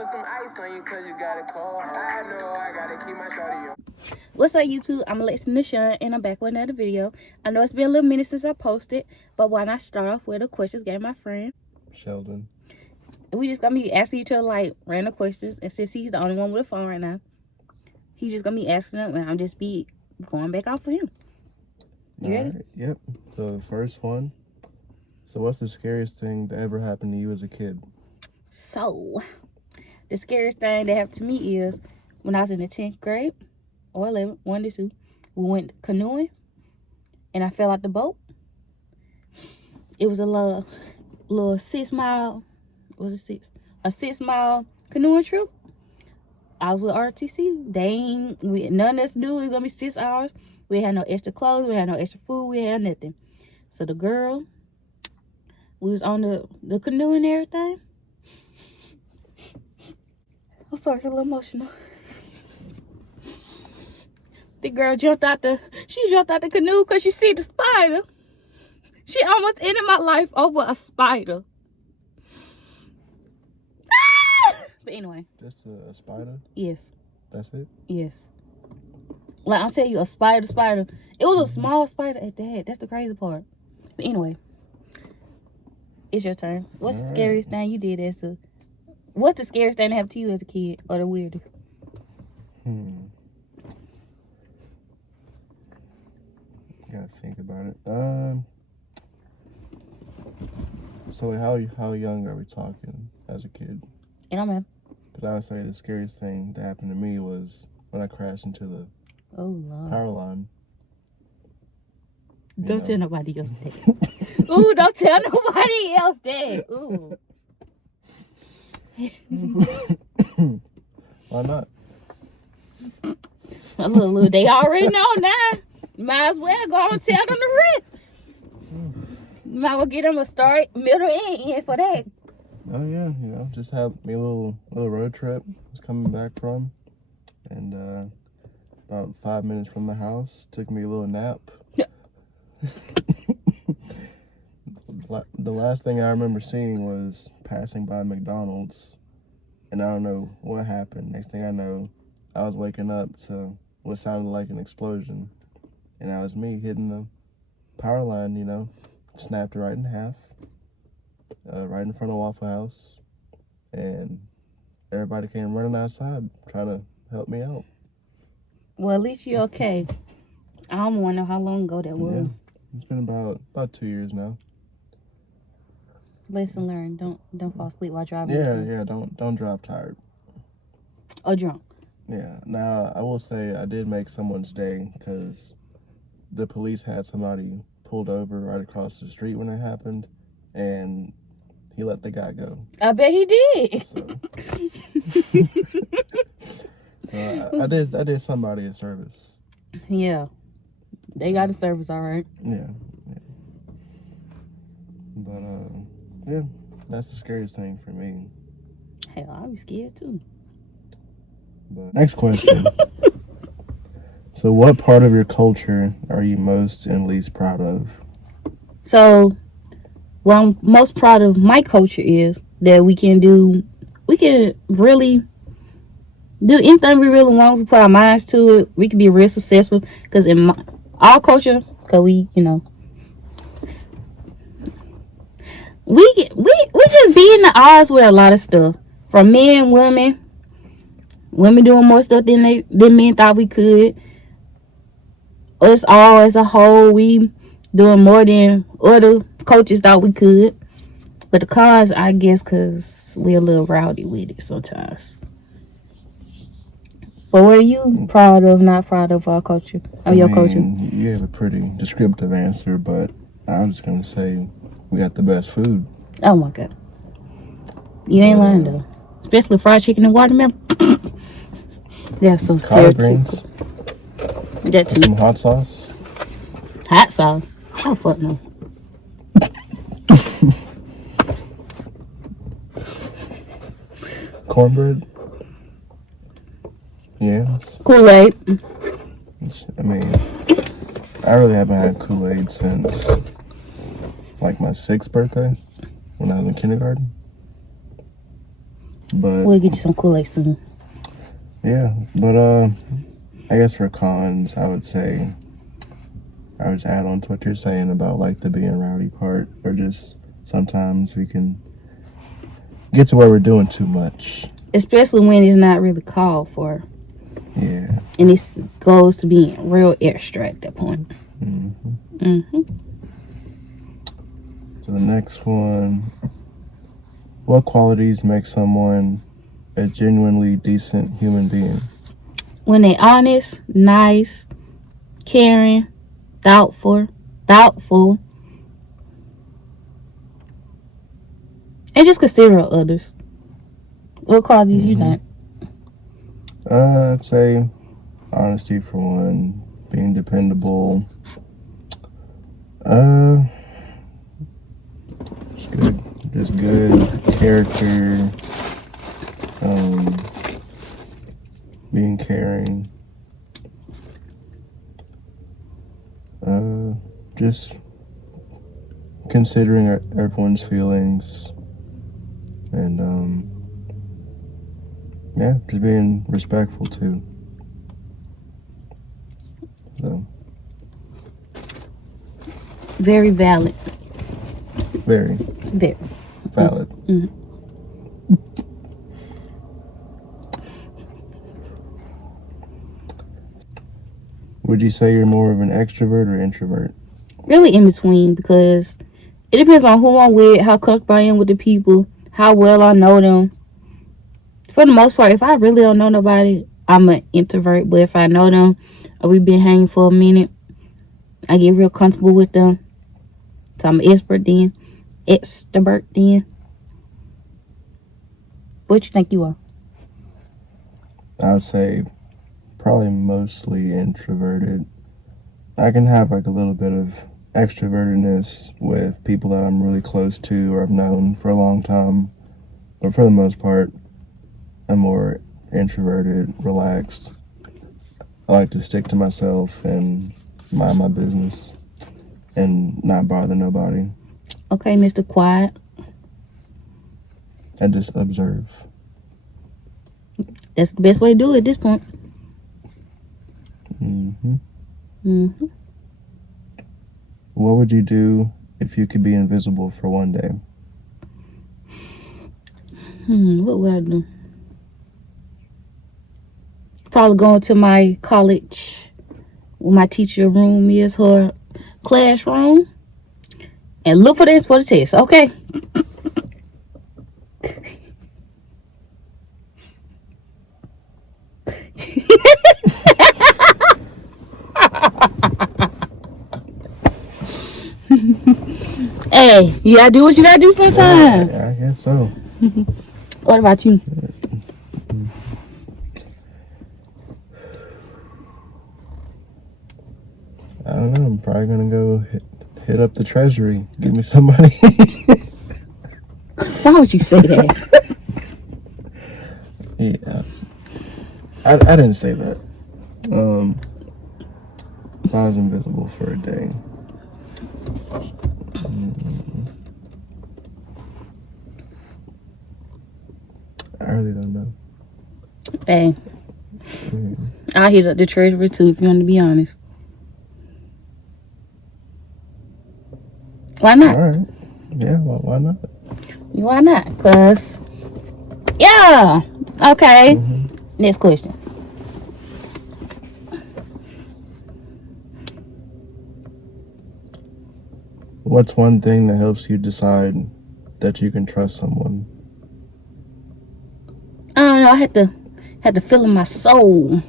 put some ice on you cause you got a cold. I know I gotta keep my shorty. What's up, YouTube? I'm LexGang, and I'm back with another video. I know it's been a little minute since I posted, but why not start off with a questions game, my friend Sheldon. We just gonna be asking each other like random questions, and since he's the only one with a phone right now, he's just gonna be asking them, and I'm just be going back off for him. You ready? Right. Yep. So the first one. So what's the scariest thing that ever happened to you as a kid? So the scariest thing that happened to me is when I was in the 10th grade or 11th, 1 to 2, we went canoeing and I fell out the boat. It was a little 6 mile, was it 6? A 6 mile canoeing trip. I was with RTC. None of us knew it was gonna be 6 hours. We had no extra clothes, we had no extra food, we had nothing. So the girl, we was on the canoe and everything. I'm sorry, it's a little emotional. The girl jumped out the canoe because she see the spider. She almost ended my life over a spider. But anyway. Just a spider? Yes. That's it? Yes. Like I'm telling you, a spider. It was a small spider at that. That's the crazy part. But anyway. It's your turn. What's the scariest thing you did what's the scariest thing that happened to you as a kid? Or the weirdest? Gotta think about it. So like how young are we talking as a kid? It don't matter. Because I would say the scariest thing that happened to me was when I crashed into the power line. Don't tell nobody else that. Ooh, don't tell nobody else that. Ooh. Why not? A little, they already know now. You might as well go on and tell them the rest. You might as well get them a start, middle, and end for that. Oh yeah, just have me a little road trip. I was coming back from, and about 5 minutes from the house, took me a little nap. The last thing I remember seeing was passing by McDonald's, and I don't know what happened. Next thing I know, I was waking up to what sounded like an explosion, and that was me hitting the power line, snapped right in half, right in front of Waffle House, and everybody came running outside trying to help me out. Well, at least you're okay. I don't want to know how long ago that was. Yeah, it's been about 2 years now. Lesson learned. Don't fall asleep while driving. Yeah. Don't drive tired. Or drunk. Yeah. Now I will say I did make someone's day because the police had somebody pulled over right across the street when it happened, and he let the guy go. I bet he did. So, I did somebody a service. Yeah. They got a service, all right. Yeah. But yeah, that's the scariest thing for me. Hell, I'll be scared too. But next question. So what part of your culture are you most and least proud of? So what I'm most proud of my culture is that we can really do anything we really want. We put our minds to it. We can be real successful. Because in our culture, because we just be in the odds with a lot of stuff. From men, women doing more stuff than men thought we could. Us all as a whole, we doing more than other coaches thought we could. But the cons, I guess, because we're a little rowdy with it sometimes. But what are you proud of, not proud of our culture? Your culture? You have a pretty descriptive answer, but I was just going to say we got the best food. Oh, my God. You ain't lying, though. Especially fried chicken and watermelon. That's so stereotypical. That too. Some hot sauce. Hot sauce? Oh, fuck no. Cornbread. Yes. Kool-Aid. I mean, I really haven't had Kool-Aid since like my 6th birthday when I was in kindergarten. But We'll get you some Kool-Aid soon. yeah, but I guess for cons, I would say I would add on to what you're saying about like the being rowdy part, or just sometimes we can get to where we're doing too much. Especially when it's not really called for. Yeah. And it goes to being real extra at that point. So the next one, what qualities make someone a genuinely decent human being? When they honest, nice, caring, thoughtful, and just considerate of others. What qualities you think? I'd say honesty for one, being dependable. Just good character. Being caring. Just considering everyone's feelings, and yeah, just being respectful too. So Very valid. very valid. Would you say you're more of an extrovert or introvert? Really in between, because it depends on who I'm with, how comfortable I am with the people, how well I know them. For the most part, if I really don't know nobody, I'm an introvert. But if I know them, or we've been hanging for a minute, I get real comfortable with them. So I'm an extrovert then. What you think you are? I would say probably mostly introverted. I can have like a little bit of extrovertedness with people that I'm really close to or I've known for a long time. But for the most part, I'm more introverted, relaxed. I like to stick to myself and mind my business and not bother nobody. Okay, Mr. Quiet. And just observe. That's the best way to do it at this point. What would you do if you could be invisible for one day? What would I do? Probably go into my college, where my teacher room is, her classroom, and look for this for the test, okay? Hey, you gotta do what you gotta do sometimes. Yeah, I guess so. What about you? I don't know. I'm probably gonna go hit up the treasury. Give me some money. Why would you say that? Yeah. I didn't say that. If I was invisible for a day. I really don't know. Hey, I'll hit up the treasury too, if you want to be honest. Why not? All right. Yeah, well, why not? Why not? Because, yeah. Okay. Next question. What's one thing that helps you decide that you can trust someone? I don't know. I had to feel in my soul.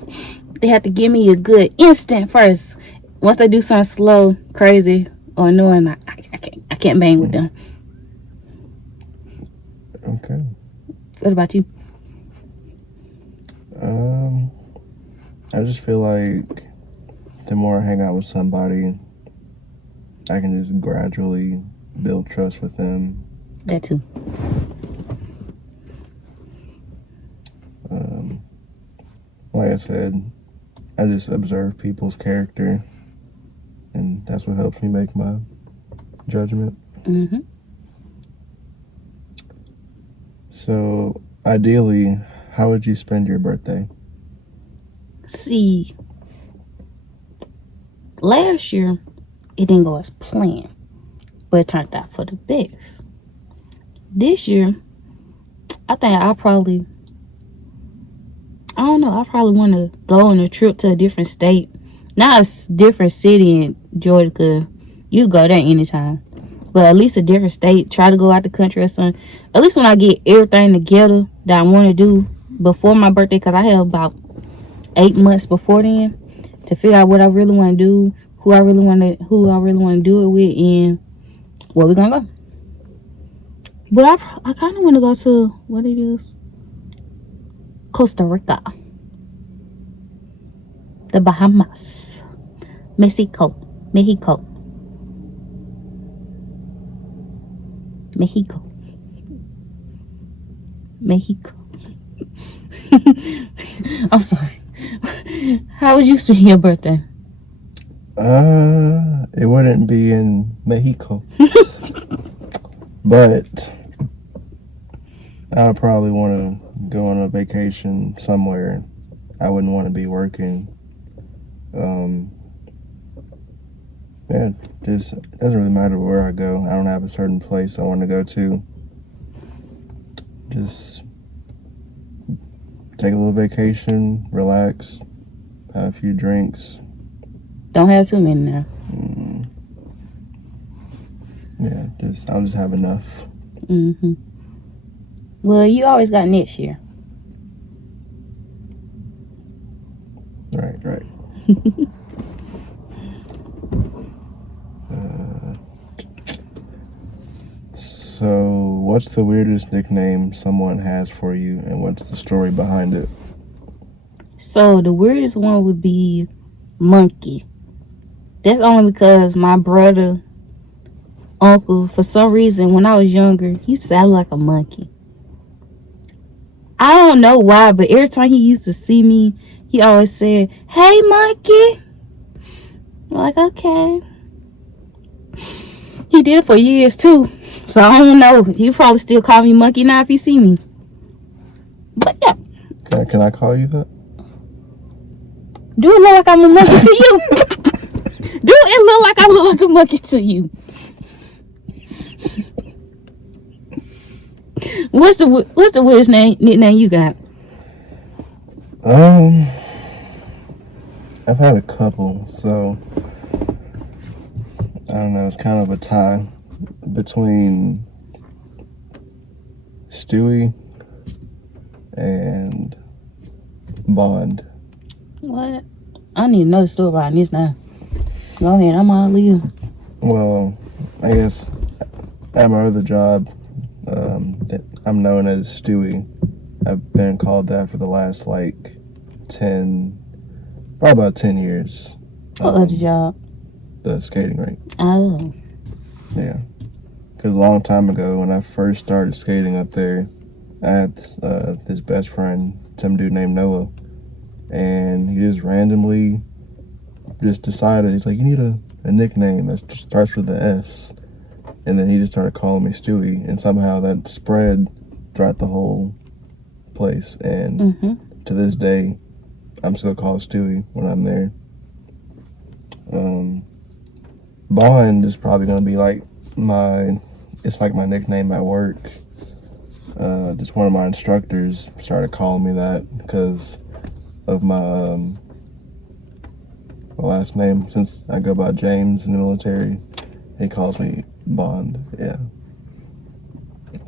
They had to give me a good instant first. Once they do something slow, crazy, or annoying, I can't bang with them. Okay. What about you? I just feel like the more I hang out with somebody, I can just gradually build trust with them. That too. Like I said, I just observe people's character, and that's what helps me make my judgment. So, ideally, how would you spend your birthday? See, last year it didn't go as planned, but it turned out for the best. This year, I think I probably want to go on a trip to a different state. Not a different city in Georgia, because you go there anytime. But at least a different state. Try to go out the country or something. At least when I get everything together that I want to do before my birthday, because I have about 8 months before then to figure out what I really want to do, who I really want to do it with, and where we're gonna go. But I kind of want to go to what it is, Costa Rica, the Bahamas, Mexico, Mexico. I'm sorry. How would you spend your birthday? It wouldn't be in Mexico. But I would probably want to go on a vacation somewhere. I wouldn't want to be working. Yeah, just it doesn't really matter where I go. I don't have a certain place I want to go to. Just take a little vacation, relax, have a few drinks. Don't have too many now. Yeah, I'll just have enough. Well, you always got next year. Right. So, what's the weirdest nickname someone has for you, and what's the story behind it? So, the weirdest one would be Monkey. That's only because my brother, uncle, for some reason, when I was younger, he sounded like a monkey. I don't know why, but every time he used to see me, he always said, "Hey, monkey." I'm like, okay. He did it for years, too. So, I don't know. He'll probably still call me monkey now if he see me. But, yeah. Can I call you that? Do it look like I'm a monkey to you? Do it look like I look like a monkey to you? What's the weirdest nickname you got? I've had a couple, so I don't know. It's kind of a tie between Stewie and Bond. What? I need to know the story about this now. Go ahead, I'm all leave. Well, I guess at my other job, I'm known as Stewie. I've been called that for the last probably about 10 years. What other job? The skating rink. Oh. Yeah. Because a long time ago, when I first started skating up there, I had this best friend, some dude named Noah, and he just randomly decided, he's like, you need a nickname that starts with the S. And then he just started calling me Stewie, and somehow that spread throughout the whole place. And to this day, I'm still called Stewie when I'm there. Bond is probably gonna be like my nickname at work. Just one of my instructors started calling me that because of my last name. Since I go by James in the military, he calls me Bond. Yeah.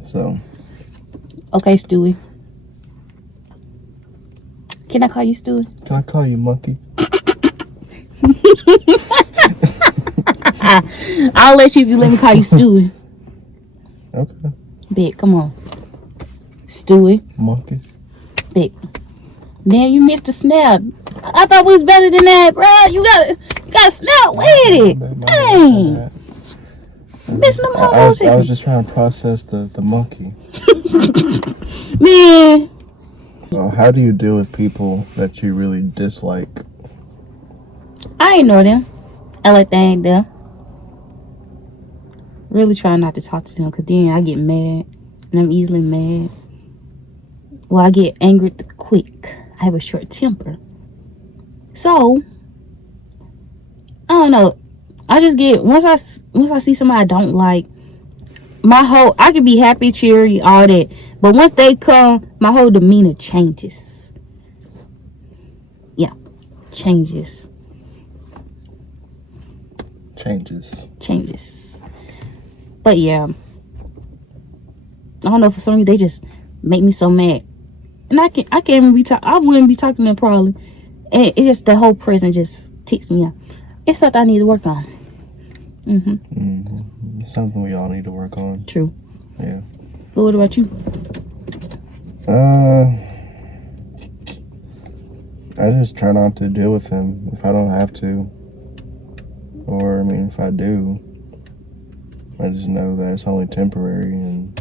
So. Okay, Stewie. Can I call you Stewie? Can I call you Monkey? I'll let you if you let me call you Stewie. Okay. Bet, come on. Stewie. Monkey. Bet. Man, you missed the snap. I thought we was better than that, bro. You got snap with it. Dang. Missing them whole I was just trying to process the monkey. Man. How do you deal with people that you really dislike? I ignore them. I let they ain't there. Really try not to talk to them because then I get mad. And I'm easily mad. Well, I get angry quick. I have a short temper. So, I don't know. I just get, once I see somebody I don't like, I could be happy, cheery, all that. But once they come, my whole demeanor changes. Yeah, changes. But yeah, I don't know, for some reason they just make me so mad, and I can't even be I wouldn't be talking to them probably, and it's just the whole present just ticks me off. It's something I need to work on. It's something we all need to work on. True. Yeah. But what about you? I just try not to deal with them if I don't have to, or I mean, if I do, I just know that it's only temporary, and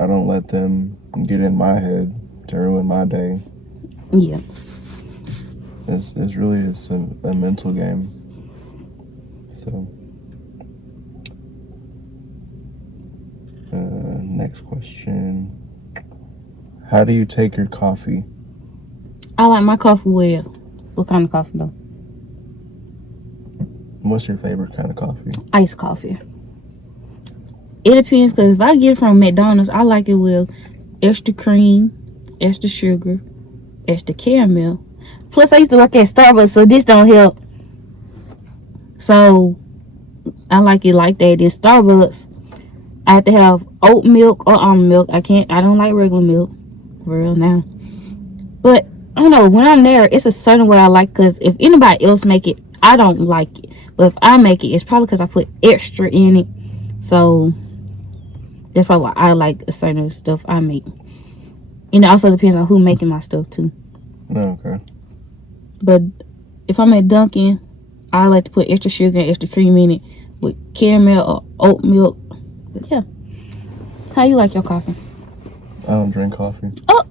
I don't let them get in my head to ruin my day. Yeah. It's really a mental game. So, next question. How do you take your coffee? I like my coffee well. What kind of coffee though? What's your favorite kind of coffee? Iced coffee. It depends, because if I get it from McDonald's, I like it with extra cream, extra sugar, extra caramel. Plus, I used to work at Starbucks, so this don't help. So, I like it like that. In Starbucks, I have to have oat milk or almond milk. I don't like regular milk. For real now. But, I don't know, when I'm there, it's a certain way I like, because if anybody else make it, I don't like it. But if I make it, it's probably because I put extra in it. So, that's probably why I like a certain stuff I make. And it also depends on who making my stuff too. Okay. But if I'm at Dunkin', I like to put extra sugar and extra cream in it with caramel or oat milk. But yeah. How you like your coffee? I don't drink coffee. Oh,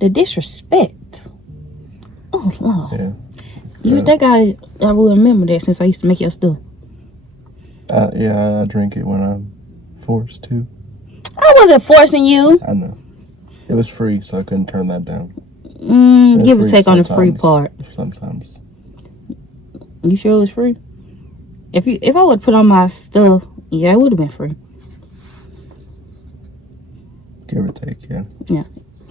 the disrespect. Oh Lord. Yeah. You would think I will remember that, since I used to make your stuff. Yeah, I drink it when I'm forced to. I wasn't forcing you. I know. It was free, so I couldn't turn that down. Give a take on the free part. Sometimes. You sure it was free? If I would put on my stuff, yeah, it would have been free. Give or take, yeah. Yeah.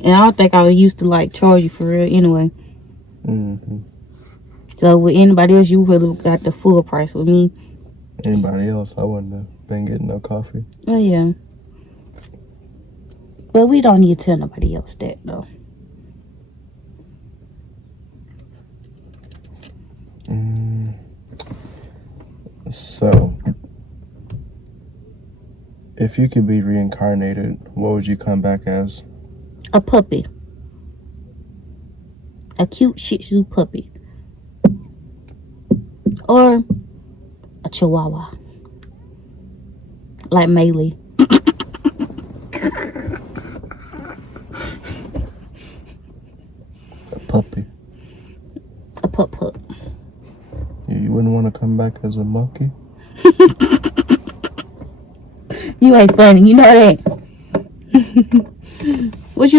And I don't think I used to like charge you for real anyway. So with anybody else, you would have got the full price. With me, Anybody else, I wouldn't have been getting no coffee. Oh yeah. But we don't need to tell nobody else that though. So, if you could be reincarnated, what would you come back as? A puppy. A cute Shih Tzu puppy. Or a Chihuahua. Like Maylee. A puppy. A pup. You wouldn't want to come back as a monkey? You ain't funny, you know that. What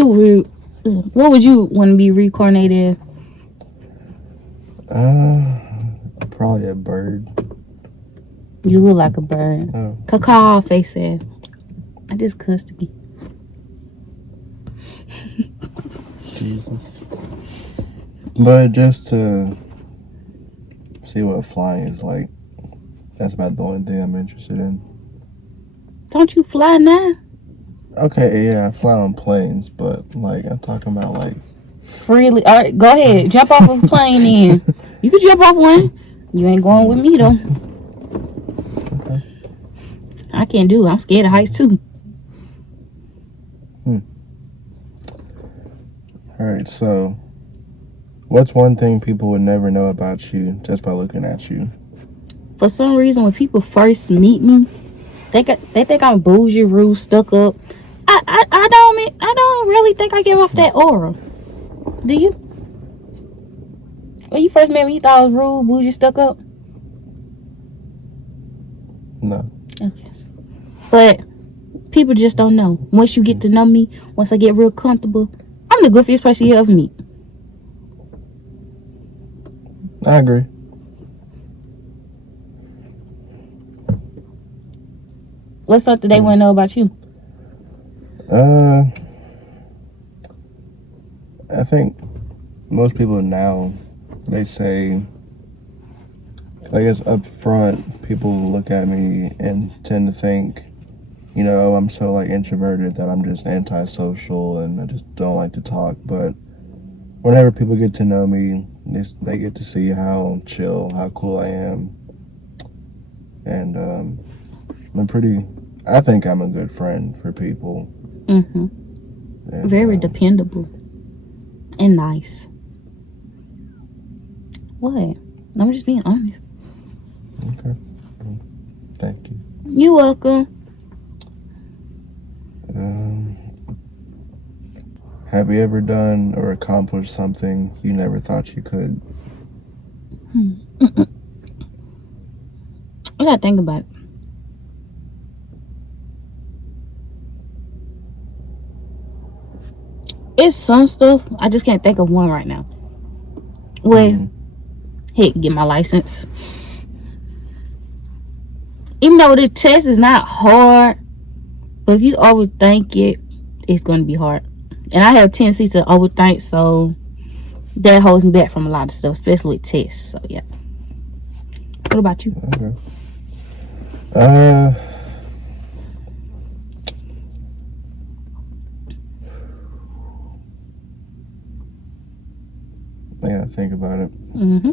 would you want to be reincarnated? Probably a bird. You look like a bird. Oh. Caw face said. I just cussed me. Jesus. But just to see what flying is like. That's about the only thing I'm interested in. Don't you fly now? Okay, yeah, I fly on planes, but like I'm talking about like Freely. All right, go ahead. Jump off of a plane then. You can jump off one. You ain't going with me though. Okay. I can't do it. I'm scared of heights too. Alright, so what's one thing people would never know about you just by looking at you? For some reason, when people first meet me, they think I'm bougie, rude, stuck up. I don't really think I give off that aura. Do you? When you first met me, you thought I was rude, bougie, stuck up? No. Okay. But People just don't know. Once you get to know me, once I get real comfortable, I'm the goofiest person you ever meet. I agree. What's something they want to know about you? I think most people now, they say, I guess up front, people look at me and tend to think, you know, I'm so like introverted that I'm just antisocial and I just don't like to talk. But whenever people get to know me, they get to see how chill, how cool I am. And I think I'm a good friend for people. Mm-hmm. And, Very dependable and nice. What? I'm just being honest. Okay. Thank you. You're welcome. Have you ever done or accomplished something you never thought you could? I gotta think about it. It's some stuff. I just can't think of one right now. Well, heck, get my license. Even though the test is not hard, but if you overthink it, it's going to be hard. And I have a tendency to overthink, so that holds me back from a lot of stuff, especially with tests. So, yeah. What about you? Okay. I gotta think about it. Mm-hmm.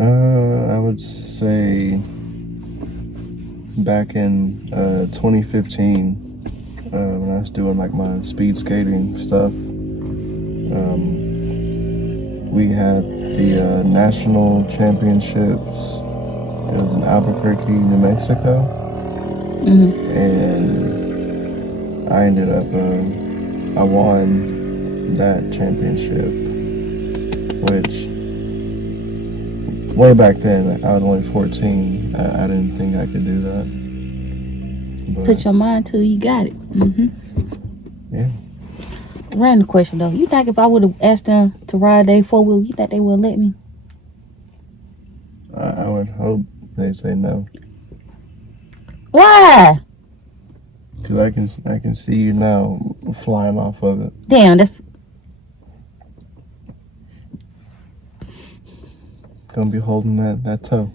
I would say back in 2015, when I was doing like my speed skating stuff, we had the national championships. It was in Albuquerque, New Mexico, and I ended up I won that championship, which way back then I was only 14. I didn't think I could do that. But, Put your mind to it, you got it. yeah. Random question though. You think if I would have asked them to ride their 4-wheel, you think they would let me? I would hope they say no. Why? Because I can see you now flying off of it. Damn, that's Gonna be holding that toe.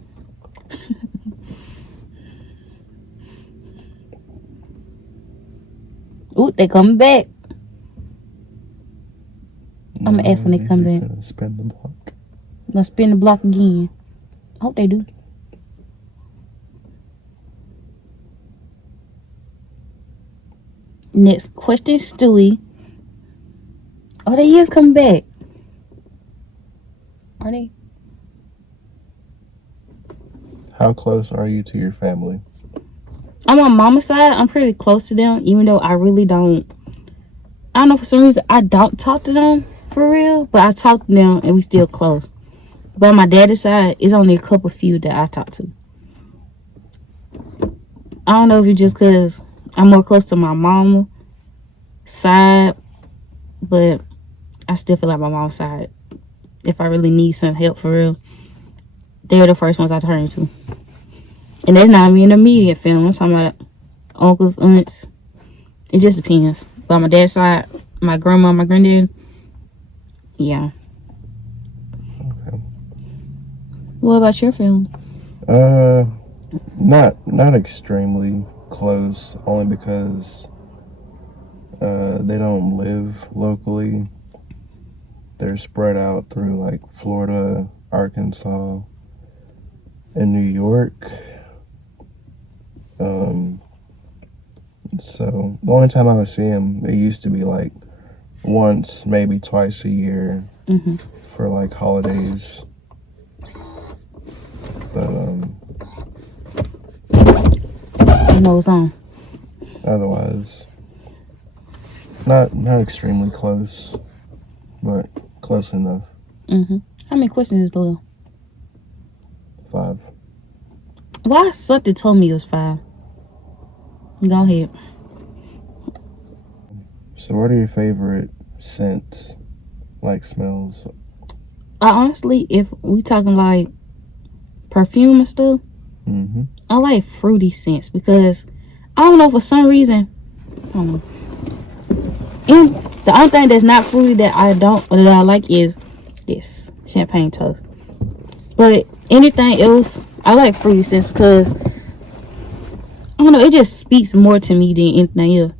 ooh, they coming back. I'm gonna ask when they come back. Spin the block. I'm gonna spin the block again. I hope they do. Next question, Stewie. Oh, they is coming back. Are they? How close are you to your family? On my mama's side, I'm pretty close to them, even though I really don't. I don't know, for some reason, I don't talk to them for real, but I talk to them and we still close. But on my daddy's side, it's only a couple few that I talk to. I don't know if it's just because I'm more close to my mama side, but I still feel like my mom's side, if I really need some help for real, they're the first ones I turn to. And that's not even an immediate family. I'm talking about uncles, aunts. It just depends. But on my dad's side, my grandma, my granddad, yeah. Okay. What about your family? Not extremely close, only because they don't live locally. They're spread out through like Florida, Arkansas, and New York. So the only time I would see them, it used to be like once, maybe twice a year for like holidays. But It goes on. otherwise, not extremely close, but close enough. How many questions is there? 5. Why something told me it was 5? Go ahead. So what are your favorite scents, like smells? Honestly, if we talking like perfume and stuff, Mm-hmm. I like fruity scents because I don't know, for some reason, I don't know. And the only thing that's not fruity that I like is this champagne toast. But anything else, I like fruity scents because I don't know, it just speaks more to me than anything else.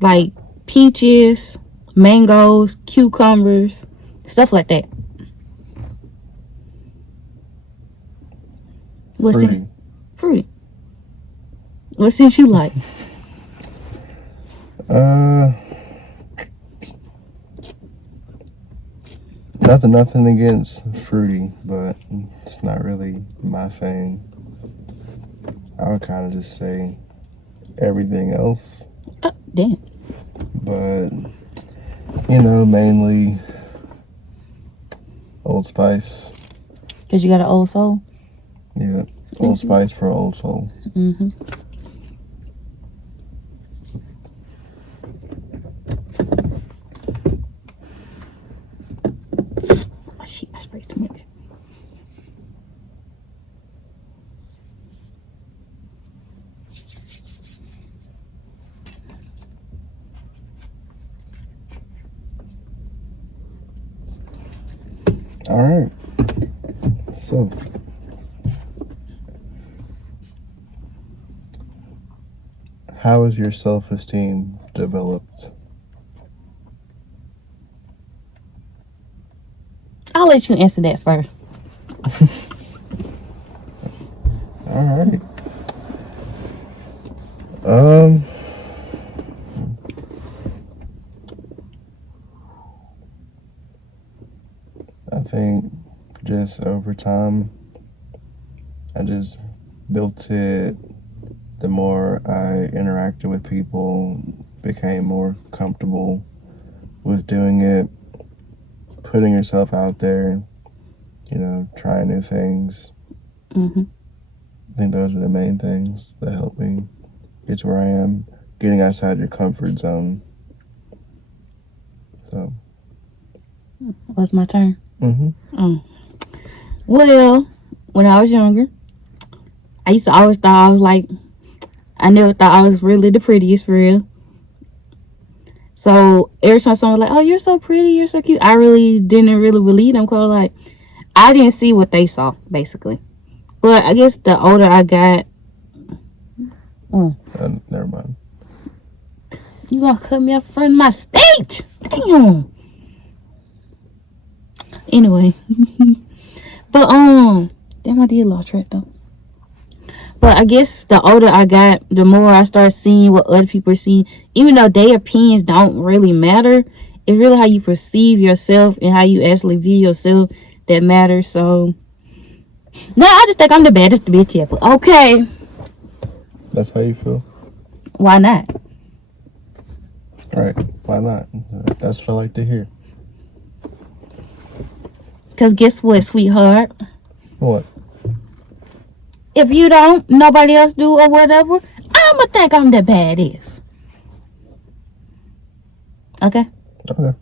Like peaches, mangoes, cucumbers, stuff like that. What's Fruity. in fruity? What scent you like? Nothing against fruity, but it's not really my thing. I would kind of just say everything else, Oh, damn. but mainly Old Spice. Because you got an old soul? Yeah, Old Spice for Old Soul. Mm-hmm. Oh, shit, I sprayed too much. All right. So, how is your self-esteem developed? I'll let you answer that first. All right. I think just over time, I just built it. The more I interacted with people, became more comfortable with doing it, putting yourself out there, trying new things. Mm-hmm. I think those are the main things that helped me get to where I am, getting outside your comfort zone. So. What's my turn? Mm-hmm. Oh. Well, when I was younger, I used to always thought I was like, I never thought I was really the prettiest for real. So every time someone was like, oh, you're so pretty, you're so cute, I really didn't really believe them because like, I didn't see what they saw, basically. But I guess the older I got... Never mind. You gonna cut me up in front of my stage? Damn. Anyway. But, damn, I did lost track, though. But I guess the older I got, the more I start seeing what other people are seeing. Even though their opinions don't really matter, it's really how you perceive yourself and how you actually view yourself that matters. So, now I just think I'm the baddest bitch ever. Okay. That's how you feel? Why not? Right. Why not? That's what I like to hear. Because guess what, sweetheart? What? If you don't, nobody else do or whatever, I'ma think I'm the baddest. Okay? Okay.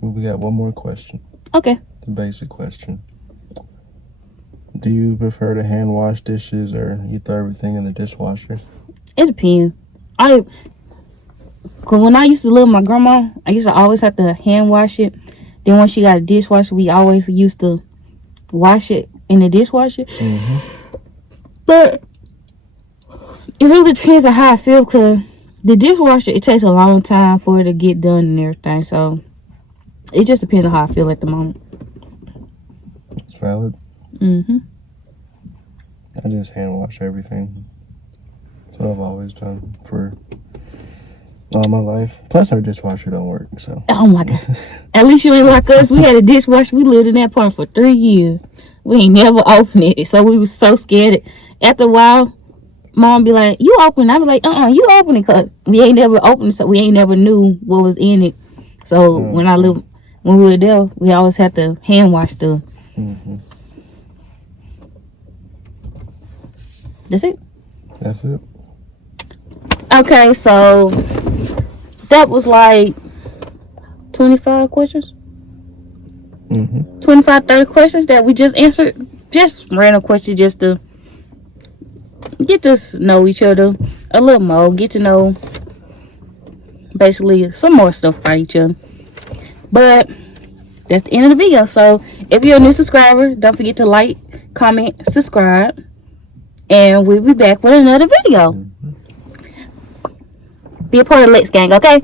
We got one more question. Okay. The basic question. Do you prefer to hand wash dishes or you throw everything in the dishwasher? It depends. Cause when I used to live with my grandma, I used to always have to hand wash it. Then when she got a dishwasher, we always used to wash it in the dishwasher. Mm-hmm. But it really depends on how I feel, because the dishwasher, it takes a long time for it to get done and everything. So it just depends on how I feel at the moment. It's valid. Mm-hmm. I just hand wash everything. That's what I've always done for all my life. Plus our dishwasher don't work, so. Oh my God. At least you ain't like us. We had a dishwasher. We lived in that apartment for 3 years. We ain't never opened it. So we was so scared. After a while, Mom be like, you open it. I was like, you open it, cause we ain't never opened it, so we ain't never knew what was in it. So when we were there, we always had to hand wash stuff. Mm-hmm. That's it. That's it. Okay, so that was like 25 questions. 25, 30 questions that we just answered. Just random questions just to get to know each other a little more. Get to know basically some more stuff about each other. But that's the end of the video. So if you're a new subscriber, don't forget to like, comment, subscribe. And we'll be back with another video. Be a part of LexGang, okay?